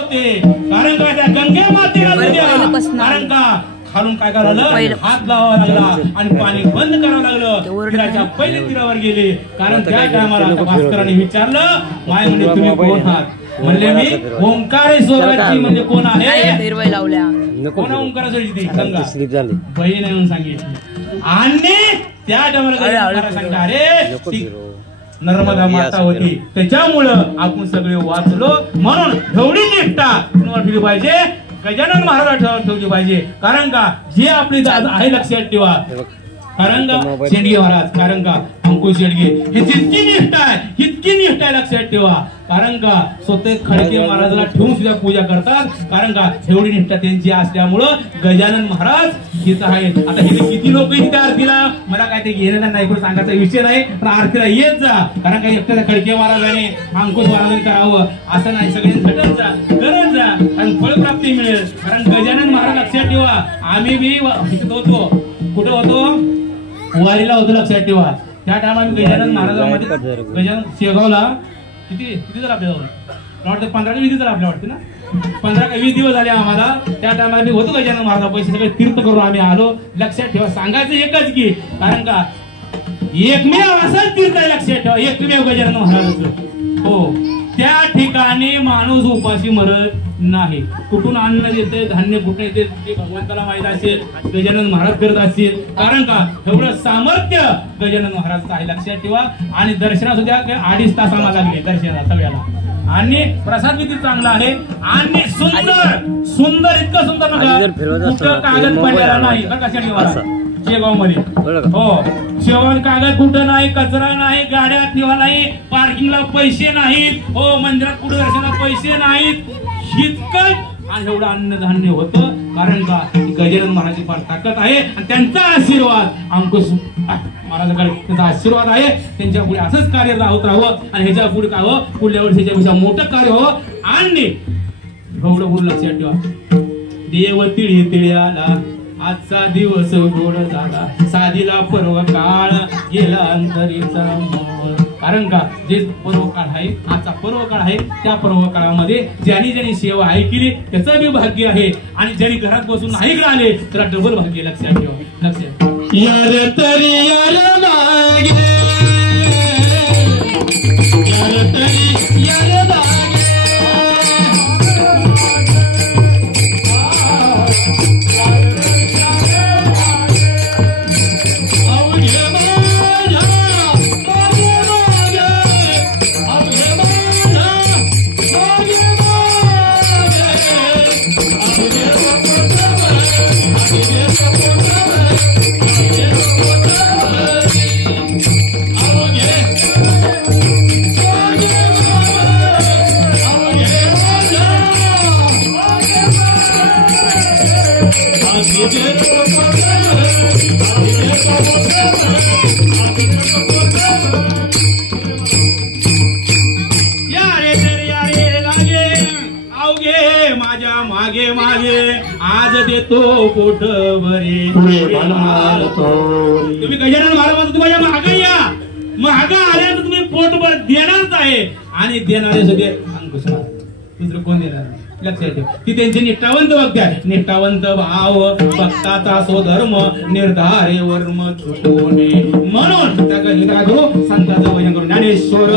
होते कारण का त्या गंगे मातेला कारण का खालून काय करावं लागलं हात लावावा लागला आणि पाणी बंद करावं लागलं तीराच्या पहिले तीरावर गेले कारण त्या टायमाला भास्करांनी विचारलं माय म्हणजे तुम्ही कोण आहात म्हणले मी ओंकारेश्वराची म्हणजे कोण आहे कोण ओंकारेश्वराची सांगा बहीण आहे म्हणून सांगितली आणि त्या टायमाला सांगता अरे नर्मदा माता होती त्याच्यामुळं आपण सगळे वाचलो म्हणून एवढी निष्ठा तुम्हाला ठेवली पाहिजे गजानन महाराज ठेवली पाहिजे कारण का जे आपली आहे लक्षात ठेवा कारण का शेंडगे महाराज कारण का अंकुश शेंडगे हे जितकी निष्ठा आहे इतकी निष्ठा आहे लक्षात ठेवा कारण का स्वतः खडके महाराजाला ठेवून सुद्धा पूजा करतात कारण का एवढी निष्ठा त्यांची असल्यामुळं गजानन महाराज इथं आहेत आता हे किती लोक इथे आरतीला मला काय ते घेणं नाही कोण सांगायचा विषय नाही पण आरतीला येत जा कारण का एकट्या खडके महाराजाने अंकुश महाराजांनी करावं असं नाही सगळ्यांनी झटत जा करत जा आणि फळप्राप्ती मिळेल कारण गजानन महाराज लक्षात ठेवा आम्ही बी होतो कुठे होतो वारीला होतो लक्षात ठेवा त्या टायमाला गजानन महाराजांमध्ये गजानन शेगावला किती जर आपल्याला वाटतं 15-20 जर आपल्या वाटते ना 15-20 दिवस झाले आम्हाला त्या टायमाला मी होतो गजानन महाराज पैसे सगळे तीर्थ करून आम्ही आलो लक्षात ठेवा सांगायचं एकच की कारण का एकमेव असंच तीर्थ आहे लक्षात ठेवा एकमेव गजानन महाराजांचं हो त्या ठिकाणी माणूस उपाशी मरत नाही कुठून अन्न देते धान्य कुठे येते ते भगवंताला माहित असेल गजानन महाराज करत असतील कारण का एवढं सामर्थ्य गजानन महाराजचं आहे लक्षात ठेवा आणि दर्शना सुद्धा 2.5 तास आम्हाला लागले दर्शनाला सगळ्याला आणि प्रसाद किती चांगला आहे आणि सुंदर इतकं सुंदर नका कागद पडलेला नाही कशा ठेवा शेगाव मध्ये हो शेगाव कागद कुठं नाही कचरा नाही गाड्या ठेवा नाही पार्किंगला पैसे नाहीत हो मंदिरात कुठे दर्शनाला पैसे नाहीत इतकं आणि एवढं अन्नधान्य होतं कारण का गजानन महाराजांची फार ताकद आहे आणि त्यांचा आशीर्वाद अंकुश महाराजांकडे त्यांचा आशीर्वाद आहे त्यांच्या पुढे असंच कार्य होत राहावं आणि ह्याच्या पुढे काय हो पुढल्या वर्षीच्या मोठं कार्य हो आणि एवढं बोलून लक्षात ठेवा देव तिळी तिळ्याला आजचा दिवस गोड झाला साधीला पर्व काळ गेला अंतरीचा कारण का जे पर्व काळ आहे आजचा पर्व काळ आहे त्या पर्व काळामध्ये ज्यांनी सेवा आहे केली त्याचं बी भाग्य आहे आणि ज्यांनी घरात बसून नाही आले त्याला डबल भाग्य लक्षात ठेवा लक्षात यार तरी यार मागे यार तरी यार मागे आज देतो पोट भरे तुम्ही गजानन महाराज तुम्हाला महागा या महागा आल्यानंतर तुम्ही पोटभर देणारच आहे आणि देणारे सगळे अंकुश दुसरं कोण देणार लक्षात ठेव ती त्यांची निष्ठावंत भक्ती आहे निष्ठावंत भाव भक्ताचा स्वधर्म निर्धारे वर्म चुकवणे म्हणून त्या गणिता करू संतांचं भजन करू ज्ञानेश्वर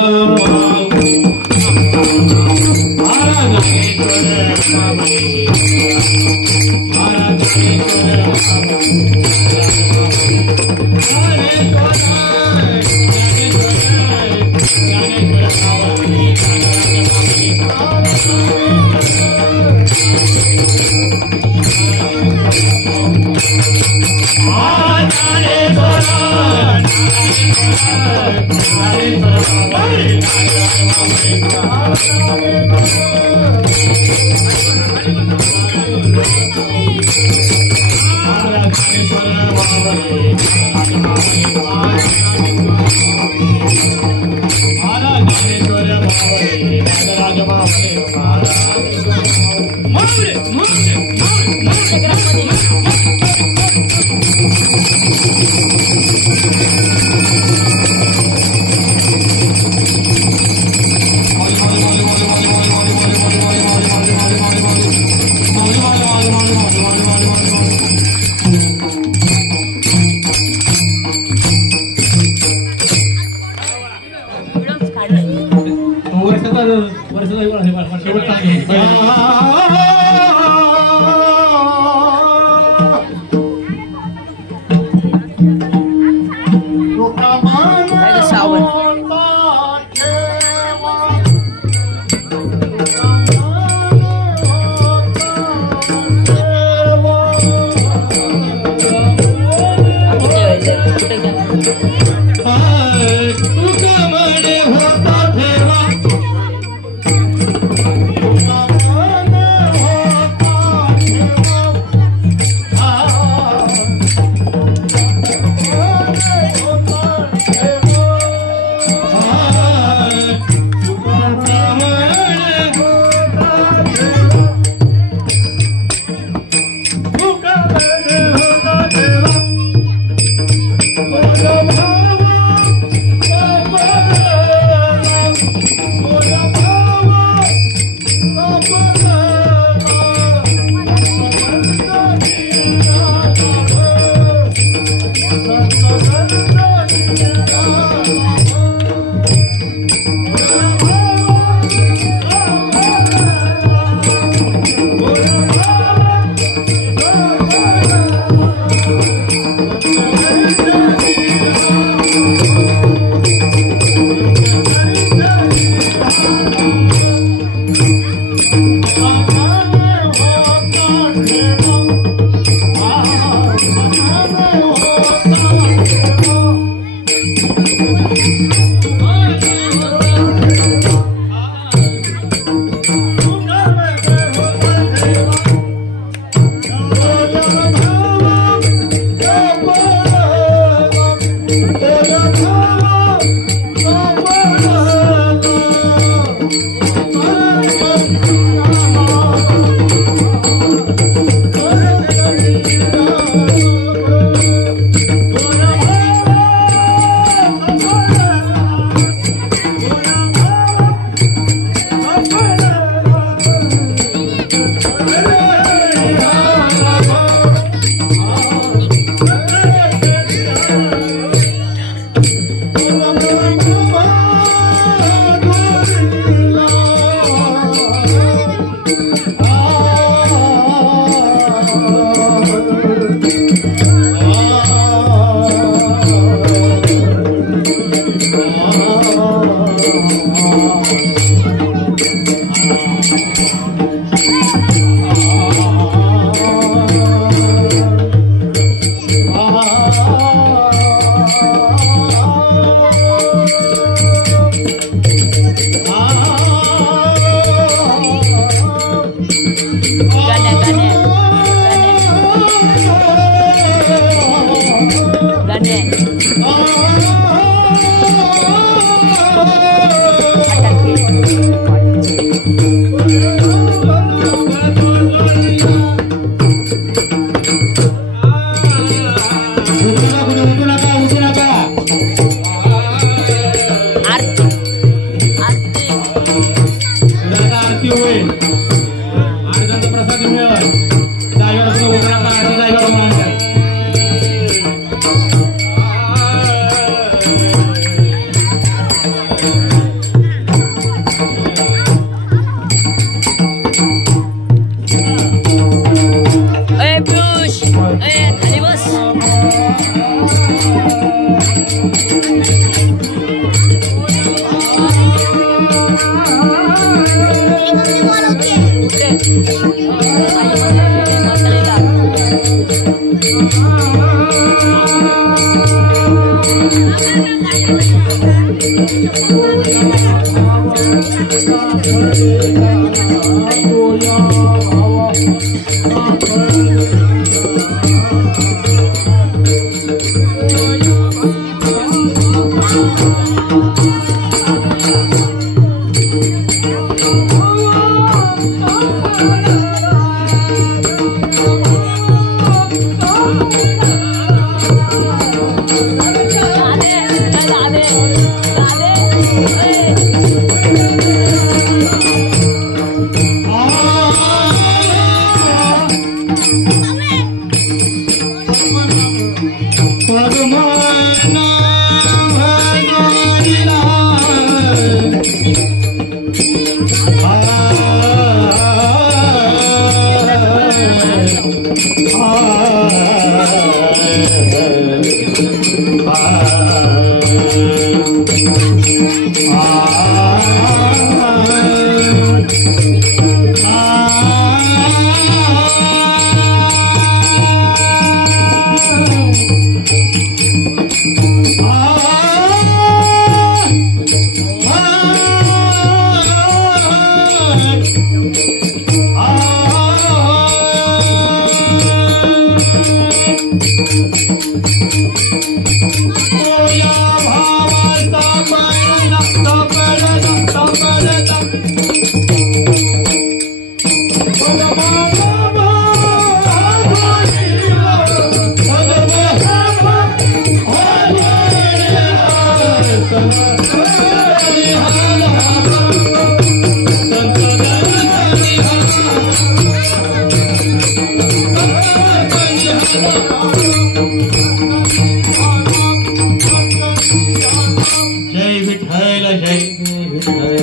जय विठ्ठल जय विठ्ठल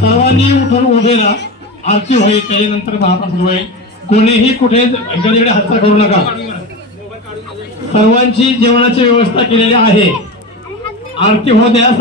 सर्वांनी उठून उभे राहा. आरती होईल त्याच्यानंतर महाप्रसाद होईल. कोणीही कुठे इकडे हस्ता करू नका. सर्वांची जेवणाची व्यवस्था केलेली आहे. आरती होऊ द्या.